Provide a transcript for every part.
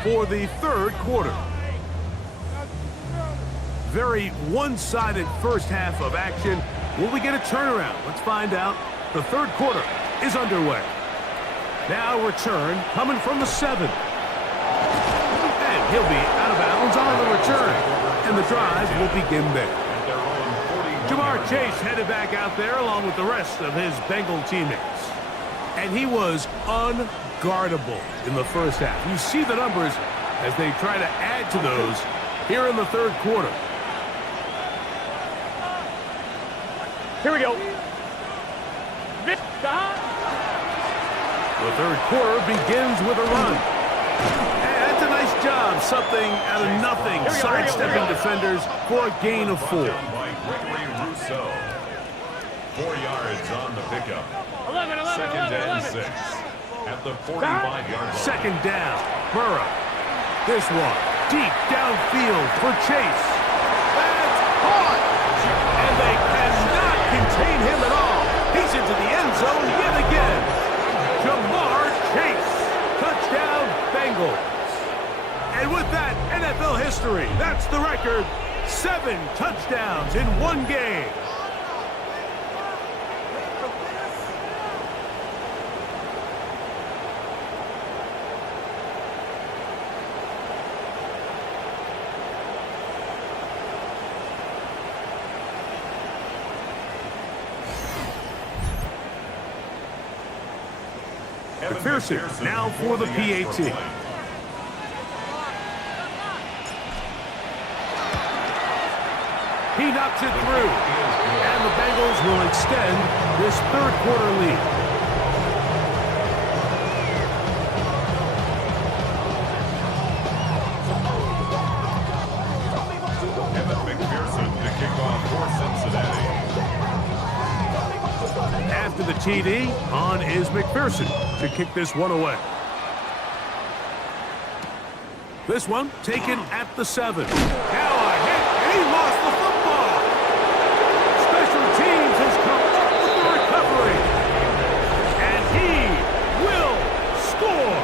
for the third quarter. Very one-sided first half of action. Will we get a turnaround? Let's find out. The third quarter is underway. Now return coming from the 7. And he'll be out of bounds on the return. And the drive will begin there. Jamar Chase headed back out there along with the rest of his Bengal teammates. And he was unguardable in the first half. You see the numbers as they try to add to those here in the third quarter. Here we go. The third quarter begins with a run. And that's a nice job. Something out of nothing. Sidestepping defenders for a gain of 4. 4 yards on the pickup. 11. Second and 6. At the 45-yard line. Second down. Burrow. This one. Deep downfield for Chase. That's caught. And they cannot contain him at all. He's into the end zone yet again. Jamar Chase. Touchdown, Bengals. And with that, NFL history. That's the record. 7 touchdowns in one game. McPherson now for the PAT. He knocks it through. And the Bengals will extend this third quarter lead. McPherson to kick off for Cincinnati. After the TD, on is McPherson to kick this one away. This one taken at the 7. Now a hit, and he lost the football. Special teams has come up with the recovery. And he will score.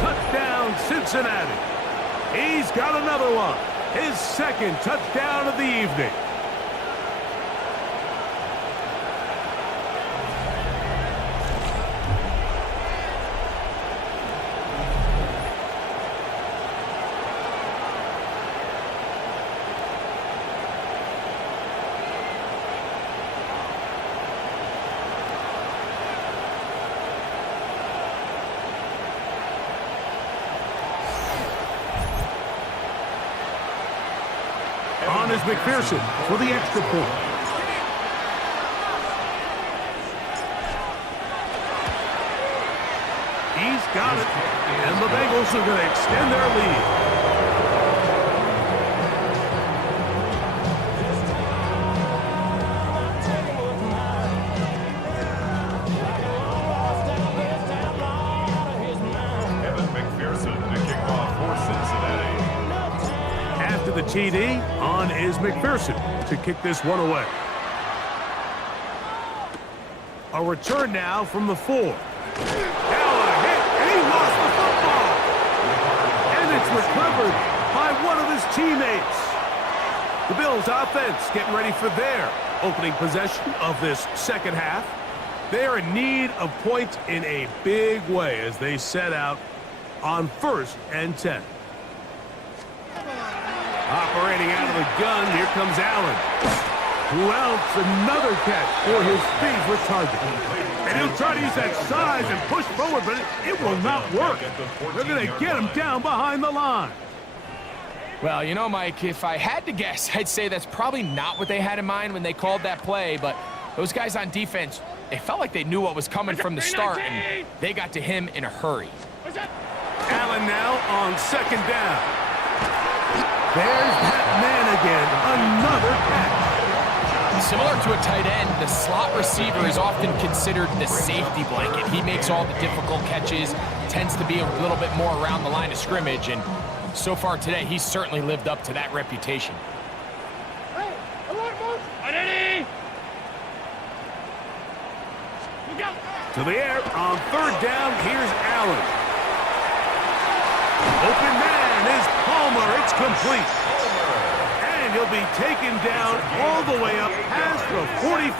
Touchdown, Cincinnati. He's got another one. His second touchdown of the evening. On is McPherson for the extra point. He's got it. And the Bengals are going to extend their lead. McPherson to kick off for Cincinnati. After the TD, on is McPherson to kick this one away. A return now from the 4. Now a hit, and he lost the football. And it's recovered by one of his teammates. The Bills offense getting ready for their opening possession of this second half. They are in need of points in a big way as they set out on 1st and 10. Operating out of the gun, here comes Allen. Who else? Another catch for his favorite target. And he'll try to use that size and push forward, but it will not work. They're going to get him down behind the line. Well, you know, Mike, if I had to guess, I'd say that's probably not what they had in mind when they called that play, but those guys on defense, they felt like they knew what was coming from the start, and they got to him in a hurry. Allen now on 2nd down. There's that man again, another catch. Similar to a tight end, the slot receiver is often considered the safety blanket. He makes all the difficult catches, tends to be a little bit more around the line of scrimmage, and so far today, he's certainly lived up to that reputation. Hey, identity! To the air on 3rd down, here's Allen. Open man is Palmer. It's complete. And he'll be taken down all the way up past the 45.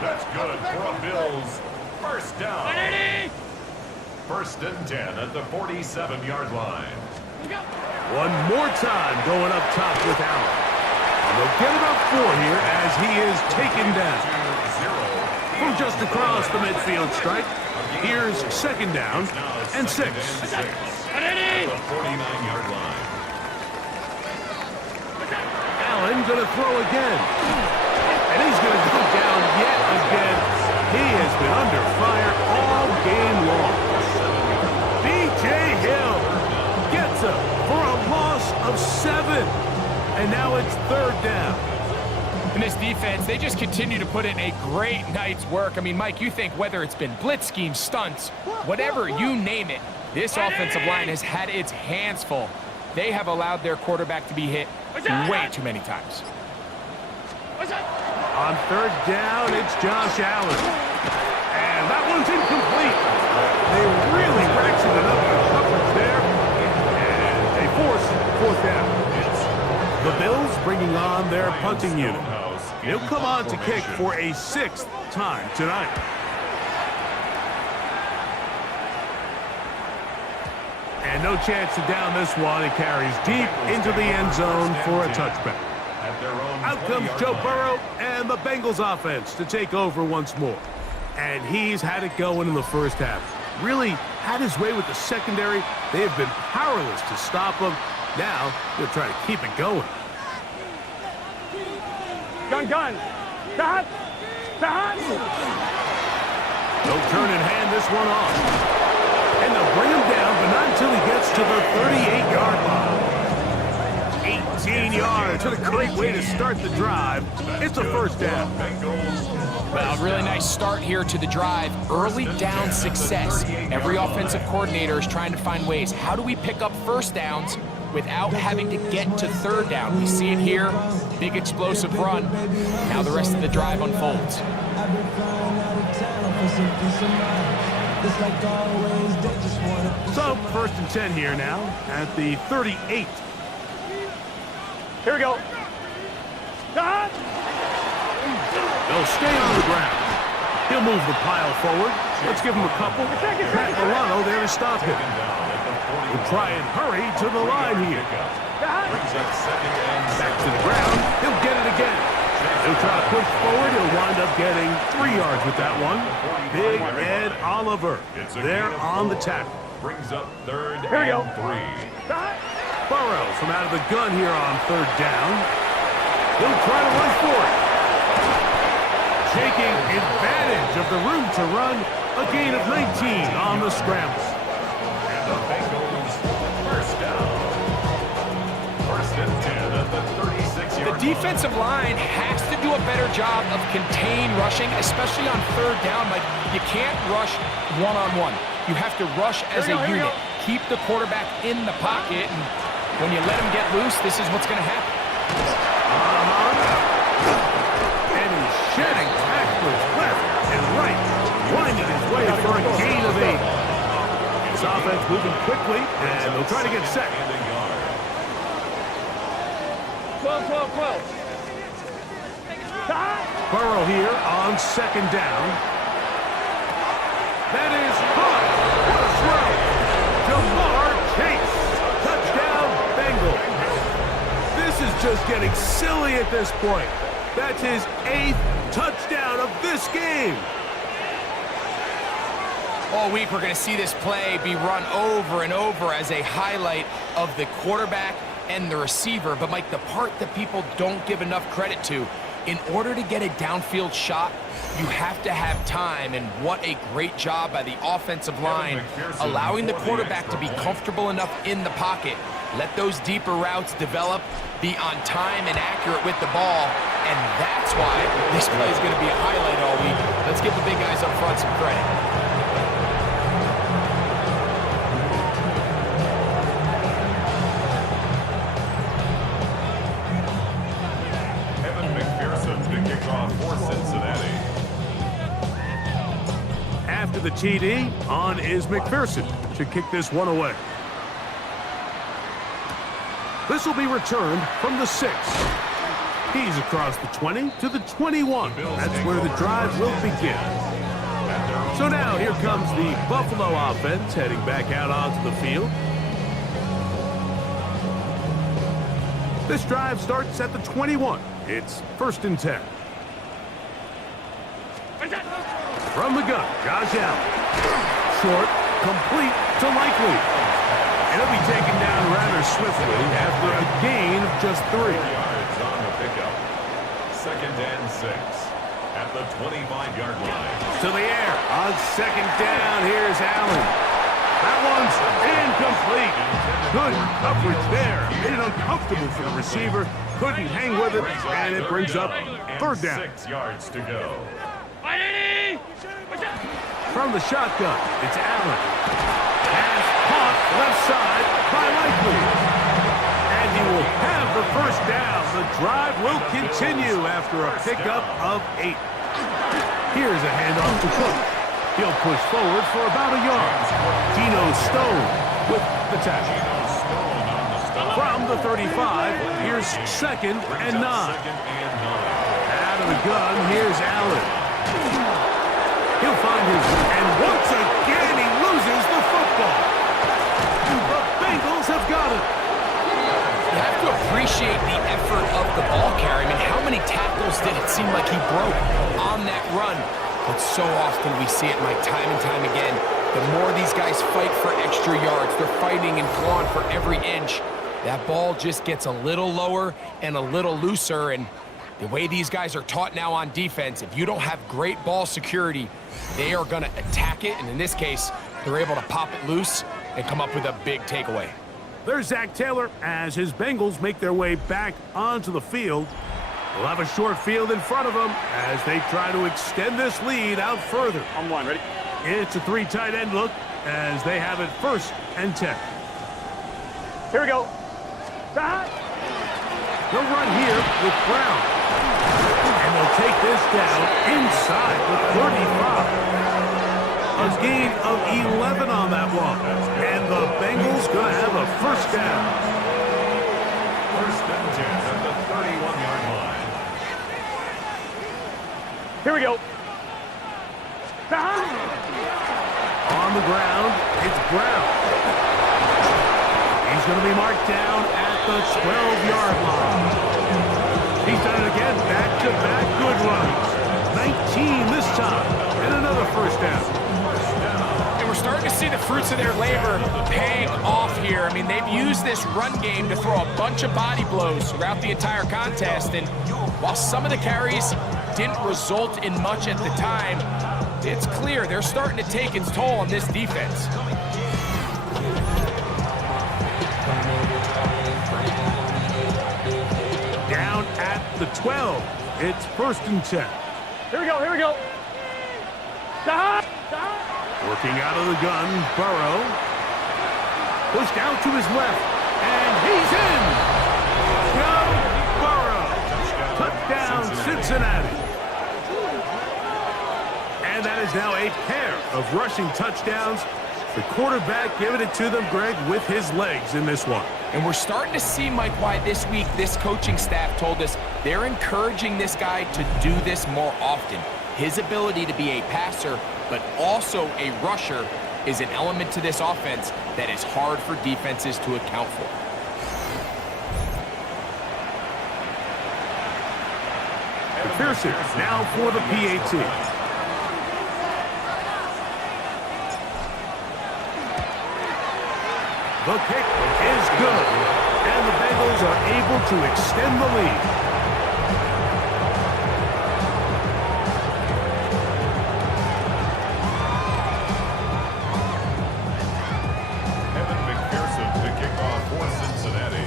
That's good for a Bills first down. 180. First and 10 at the 47-yard line. One more time going up top with Allen. And they'll get about 4 here as he is taken down. From just across the midfield stripe, here's second down and 6. 180. The 49-yard line. Allen going to throw again. And he's going to go down yet again. He has been under fire all game long. B.J. Hill gets him for a loss of 7. And now it's third down. In this defense, they just continue to put in a great night's work. I mean, Mike, you think whether it's been blitz schemes, stunts, whatever, you name it, this offensive line has had its hands full. They have allowed their quarterback to be hit way too many times. On third down, it's Josh Allen. And that one's incomplete. They really ratcheted up the coverage there. And they force fourth down. The Bills bringing on their punting unit. He'll come on to kick for a 6th time tonight. And no chance to down this one. It carries deep into the end zone for a touchback. Out comes Joe Burrow and the Bengals offense to take over once more. And he's had it going in the first half. Really had his way with the secondary. They have been powerless to stop him. Now he'll try to keep it going. Gun. Stop. They'll turn and hand this one off. And they'll bring him down, but not until he gets to the 38-yard line. 18 yards. What a great way to start the drive. It's a first down. Well, really nice start here to the drive. Early down success. Every offensive coordinator is trying to find ways. How do we pick up first downs without having to get to third down? We see it here. Big explosive run. Now the rest of the drive unfolds. So, first and 10 here now at the 38. Here we go. Stop. They'll stay on the ground. He'll move the pile forward. Let's give him a couple. Matt Milano there to stop him. We'll try and hurry to the line here. Back to the ground. He'll get it again. He'll try to push forward. He'll wind up getting 3 yards with that one. Big Ed Oliver there on the tackle. Brings up third Here we go. and 3. Burrow from out of the gun here on third down. He'll try to run for it. Taking advantage of the room to run. A gain of 19 on the scramble. And the Bengals first down. First and 10 at the 36-yard The defensive line has to do a better job of contain rushing, especially on third down. Like, you can't rush one-on-one. You have to rush as a unit. Keep the quarterback in the pocket, and when you let him get loose, this is what's going to happen. And he's shedding tacklers left and right, winding his way for a gain of 8. This offense moving quickly, and they'll try to get set. 12. Burrow here on second down. That is caught. What a throw. Jamar Chase. Touchdown, Bengals. This is just getting silly at this point. That's his 8th touchdown of this game. All week, we're going to see this play be run over and over as a highlight of the quarterback and the receiver. But, Mike, the part that people don't give enough credit to, in order to get a downfield shot, you have to have time, and what a great job by the offensive line, allowing the quarterback to be comfortable enough in the pocket. Let those deeper routes develop, be on time and accurate with the ball, and that's why this play is going to be a highlight all week. Let's give the big guys up front some credit. For Cincinnati. After the TD, on is McPherson to kick this one away. This will be returned from the 6. He's across the 20 to the 21. That's where the drive will begin. So now here comes the Buffalo offense heading back out onto the field. This drive starts at the 21. It's 1st and 10. From the gun, Josh Allen. Short, complete to Likely. And he'll be taken down rather swiftly after a gain of just 3. 3 yards on the pickup. 2nd and 6 at the 25-yard line. To the air on 2nd down. Here's Allen. That one's incomplete. Good coverage there. Made it uncomfortable for the receiver. Couldn't hang with it, and it brings up 3rd down. 6 yards to go. From the shotgun, it's Allen. Pass caught left side by Likely. And he will have the 1st down. The drive will continue after a pickup of 8. Here's a handoff to Cook. He'll push forward for about a yard. Geno Stone with the tackle. From the 35, here's 2nd and 9. Out of the gun, here's Allen. He'll find his, and once again he loses the football. The Bengals have got it. You have to appreciate the effort of the ball carry. I mean, how many tackles did it seem like he broke on that run? But so often we see it, Mike, time and time again. The more these guys fight for extra yards, they're fighting and clawing for every inch. That ball just gets a little lower and a little looser, and the way these guys are taught now on defense, if you don't have great ball security, they are going to attack it, and in this case, they're able to pop it loose and come up with a big takeaway. There's Zach Taylor as his Bengals make their way back onto the field. They'll have a short field in front of them as they try to extend this lead out further. On 1, ready? It's a 3 tight end look as they have it 1st and 10. Here we go. They'll run here with Brown. And they'll take this down inside the 35. A gain of 11 on that one. And the Bengals going to have a 1st down. 1st and 10 at the 31-yard line. Here we go. On the ground, it's Brown. He's going to be marked down at the 12-yard line. He's done it again, back-to-back good runs. 19 this time, and another 1st down. And we're starting to see the fruits of their labor paying off here. I mean, they've used this run game to throw a bunch of body blows throughout the entire contest, and while some of the carries didn't result in much at the time, it's clear they're starting to take its toll on this defense. Down at the 12. It's 1st and 10. Here we go, here we go. Working out of the gun, Burrow. Pushed out to his left, and he's in. Joe Burrow. Touchdown, Cincinnati. And that is now a pair of rushing touchdowns. The quarterback giving it to them, Greg, with his legs in this one. And we're starting to see, Mike, why this week this coaching staff told us they're encouraging this guy to do this more often. His ability to be a passer, but also a rusher, is an element to this offense that is hard for defenses to account for. McPherson now for the PAT. The kick is good, and the Bengals are able to extend the lead. Evan McPherson to kick off for Cincinnati.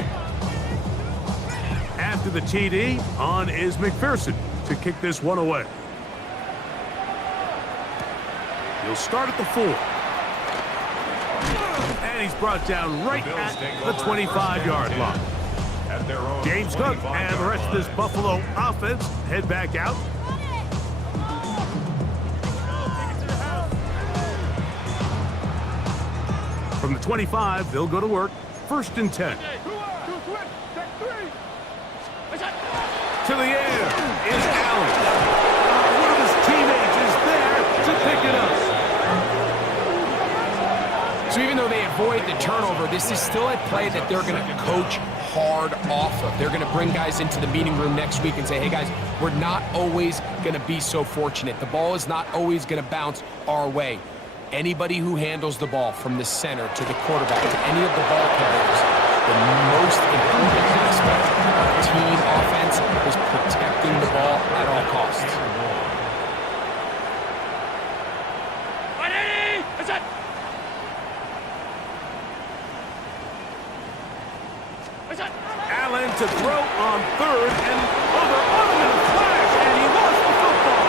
After the TD, on is McPherson to kick this one away. He'll start at the 4. And he's brought down right at the 25-yard line. James Cook and the rest of this Buffalo offense head back out. From the 25, they'll go to work. 1st and 10. To the air is Allen. One of his teammates is there to pick it up. So even though they avoid the turnover, this is still a play that they're going to coach hard off of. They're going to bring guys into the meeting room next week and say, hey guys, we're not always going to be so fortunate. The ball is not always going to bounce our way. Anybody who handles the ball from the center to the quarterback to any of the ball carriers, the most important aspect of team offense is protecting the ball at all costs. Allen to throw on third, and they're on him in a flash, and he lost the football.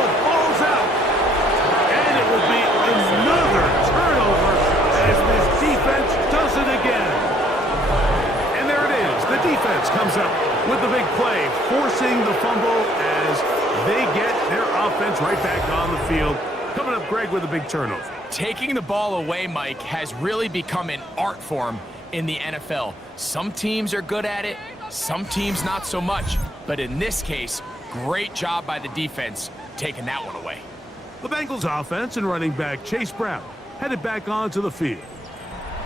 The ball's out. And it will be another turnover as this defense does it again. And there it is. The defense comes up with the big play, forcing the fumble as they get their offense right back on the field. Coming up, Greg, with a big turnover. Taking the ball away, Mike, has really become an art form in the NFL. Some teams are good at it, some teams not so much. But in this case, great job by the defense taking that one away. The Bengals offense and running back Chase Brown headed back onto the field.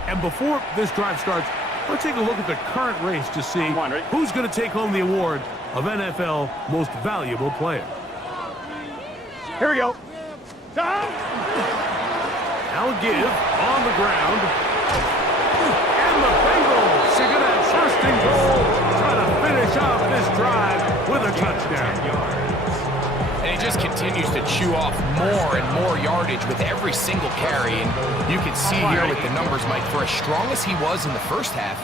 And before this drive starts, let's take a look at the current race to see who's going to take home the award of NFL Most Valuable Player. Here we go. Now give on the ground. And the Bengals are going to have first and goal, trying to finish off this drive with a touchdown. And he just continues to chew off more and more yardage with every single carry. And you can see here with the numbers, Mike, for as strong as he was in the first half,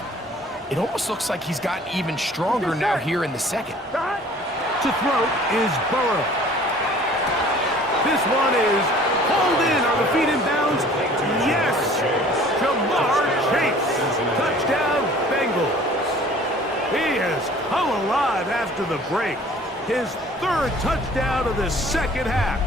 it almost looks like he's gotten even stronger now here in the second. To throw is Burrow. This one is hauled in. Are the feet in bounds? Yes! Jamar Chase. Touchdown, Bengals. He has come alive after the break. His third touchdown of the second half.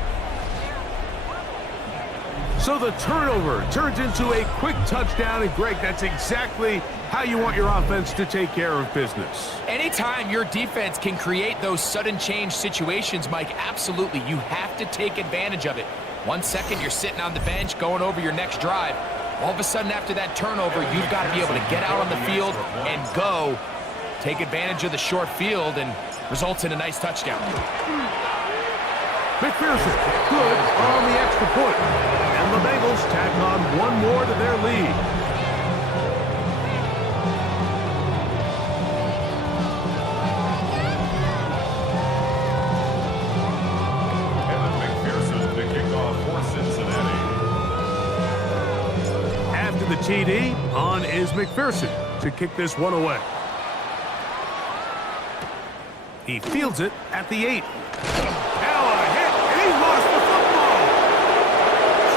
So the turnover turns into a quick touchdown, and Greg, that's exactly how you want your offense to take care of business. Anytime your defense can create those sudden change situations, Mike, absolutely, you have to take advantage of it. 1 second, you're sitting on the bench going over your next drive. All of a sudden, after that turnover, you've got to be able to get out on the field and go. Take advantage of the short field and results in a nice touchdown. McPherson, good on the extra point. And the Bengals tack on one more to their lead. Evan McPherson to kick off for Cincinnati. After the TD, on is McPherson to kick this one away. He fields it at the 8. Now a hit, and he lost the football.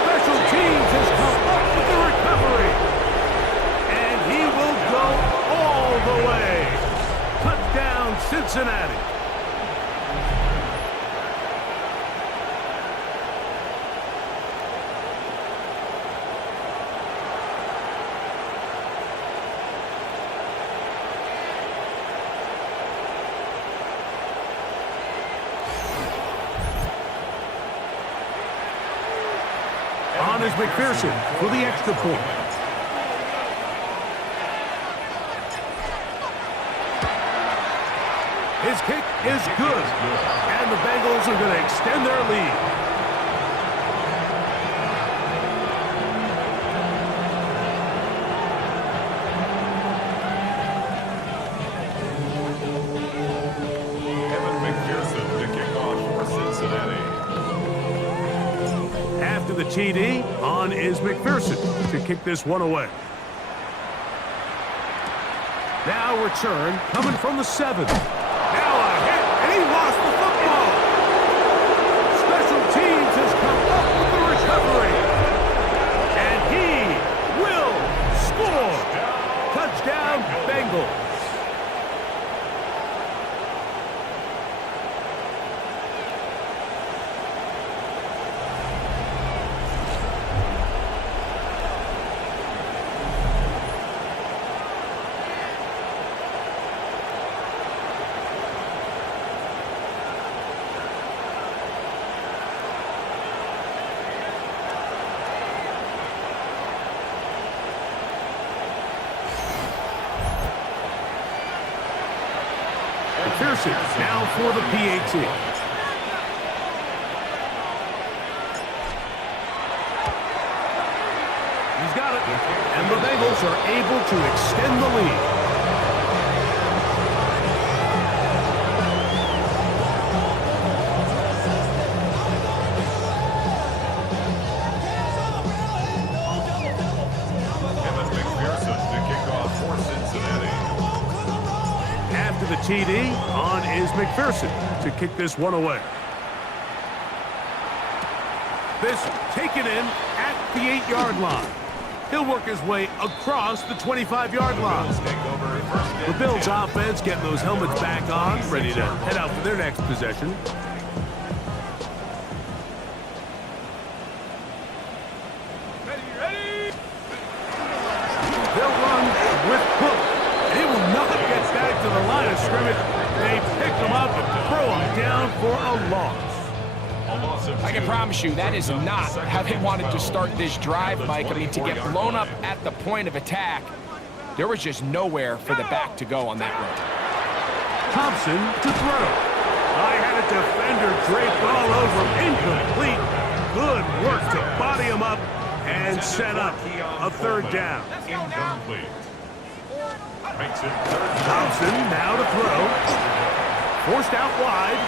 Special teams has come up with the recovery. And he will go all the way. Touchdown, Cincinnati. On is McPherson for the extra point. His kick is good. And the Bengals are going to extend their lead. Evan McPherson to kick off for Cincinnati. After the TD, on is McPherson to kick this one away. Now return coming from the 7. Now a hit, and he lost the football. Special teams has come up with the recovery. And he will score. Touchdown, Bengals. McPherson now for the PAT. He's got it. And the Bengals are able to extend the lead. After the TD, on is McPherson to kick this one away. This taken in at the 8-yard line. He'll work his way across the 25-yard line. The Bills offense getting those helmets back on, ready to head out for their next possession. They'll run with Cook. He will not get back to the line of scrimmage. They pick him up and throw him down for a loss. I can promise you that is not how they wanted to start this drive, Mike. I mean, to get blown up at the point of attack, there was just nowhere for the back to go on that road. Thompson to throw. I had a defender draped all over him. Incomplete. Good work to body him up and set up a third down. Incomplete. Thompson now to throw. Forced out wide.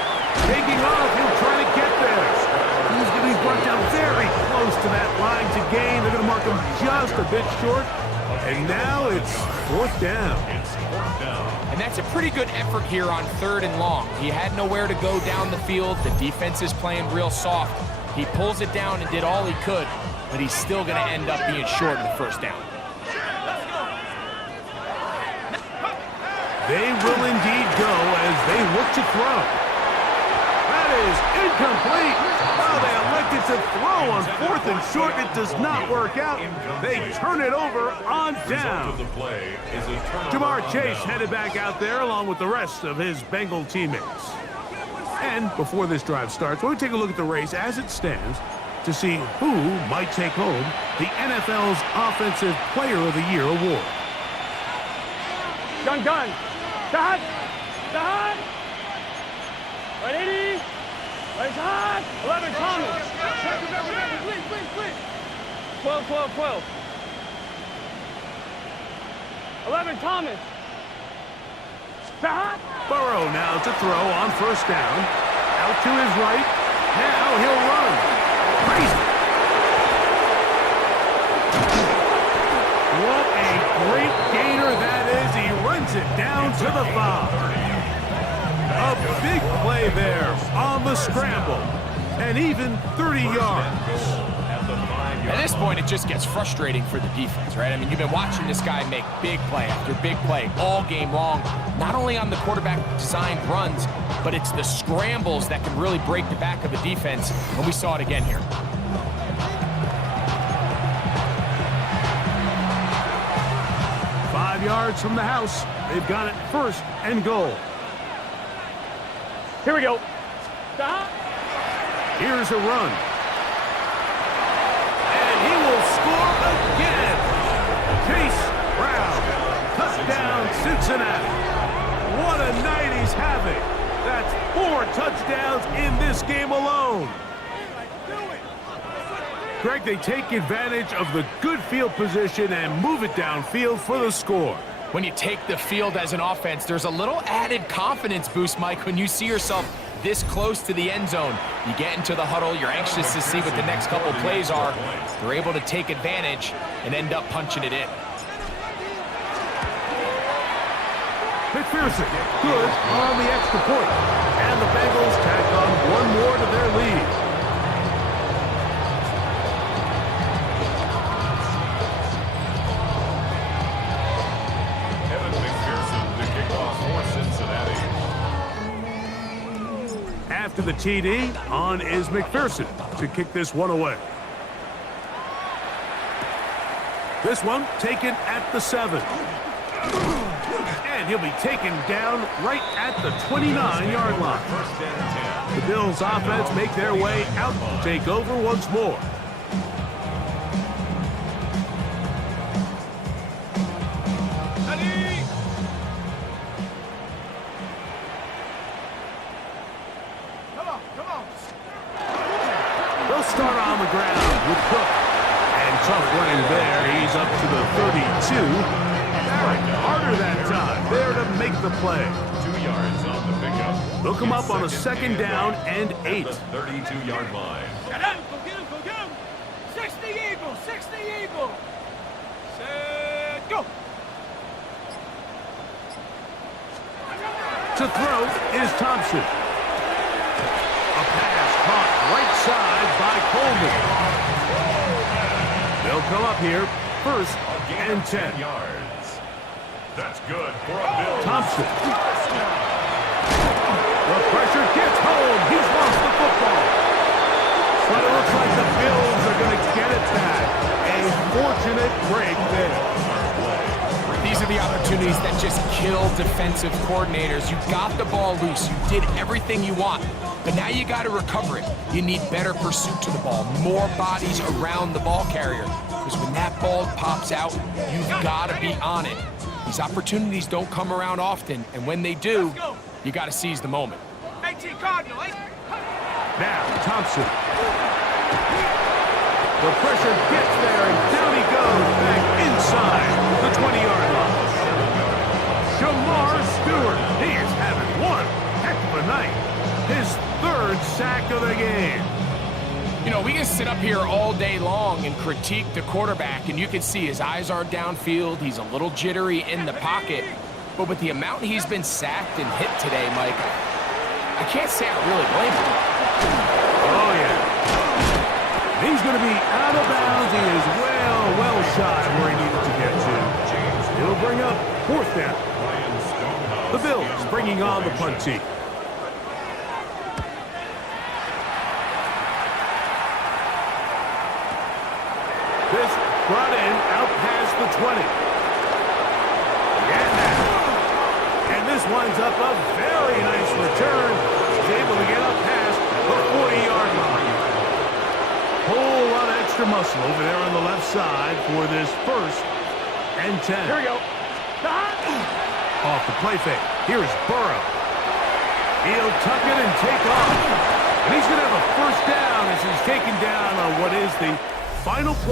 Taking off. He'll try to get there. He's going to be brought down very close to that line to gain. They're going to mark him just a bit short. And now it's fourth down. And that's a pretty good effort here on 3rd and long. He had nowhere to go down the field. The defense is playing real soft. He pulls it down and did all he could, but he's still going to end up being short of the first down. They will indeed go as they look to throw. That is incomplete. Oh, they elected to throw on 4th and short. It does not work out. They turn it over on down. Jamar Chase headed back out there along with the rest of his Bengal teammates. And before this drive starts, we'll take a look at the race as it stands to see who might take home the NFL's Offensive Player of the Year award. Gun. Start. 180. Right side. 11 Thomas. 12. 11 Thomas. Start. Burrow now to throw on first down. Out to his right. Now he'll run. Crazy. What a great gainer that is. He runs it down to the 5. A big play there on the scramble. And even 30 yards. At this point, it just gets frustrating for the defense, right? I mean, you've been watching this guy make big play after big play all game long, not only on the quarterback-designed runs, but it's the scrambles that can really break the back of a defense, and we saw it again here. Yards from the house. They've got it 1st and goal. Here we go. Stop. Here's a run. And he will score again. Chase Brown. Touchdown, Cincinnati. What a night he's having. That's 4 touchdowns in this game alone. Greg, they take advantage of the good field position and move it downfield for the score. When you take the field as an offense, there's a little added confidence boost, Mike, when you see yourself this close to the end zone. You get into the huddle, you're anxious to see what the next couple plays are. They're able to take advantage and end up punching it in. McPherson, good on the extra point. And the Bengals tack on one more to their lead. After the TD, on is McPherson to kick this one away. This one taken at the 7. And he'll be taken down right at the 29-yard line. The Bills offense make their way out to take over once more. Harder that time. There to make the play. 2 yards on the pickup. Look him up on a second down and 8. At the 32-yard line. Get him, go get him. 60 Eagles, 60 Eagles. Set, go. To throw is Thompson. A pass caught right side by Coleman. They'll come up here, first and 10. Yards. That's good for a Bill. Thompson. The pressure gets home. He's lost the football. But it looks like the Bills are going to get it back. A fortunate break there. These are the opportunities that just kill defensive coordinators. You got the ball loose. You did everything you want. But now you got to recover it. You need better pursuit to the ball, more bodies around the ball carrier. Because when that ball pops out, you've got to be on it. These opportunities don't come around often, and when they do, you got to seize the moment. 18 Cardinal, Now, Thompson. The pressure gets there, and down he goes back inside the 20-yard line. Shamar Stewart, he is having one heck of a night. His 3rd sack of the game. You know, we can sit up here all day long and critique the quarterback, and you can see his eyes aren't downfield. He's a little jittery in the pocket. But with the amount he's been sacked and hit today, Mike, I can't say I really blame him. Oh, yeah. He's going to be out of bounds. He is well shy of where he needed to get to. It'll bring up 4th down. The Bills bringing on the punt team. This brought in out past the 20. And now. And this winds up a very nice return. He's able to get up past the 40-yard line. Whole lot of extra muscle over there on the left side for this 1st and 10. Here we go. Off the play fake. Here's Burrow. He'll tuck it and take off. And he's going to have a 1st down as he's taken down on what is the final play.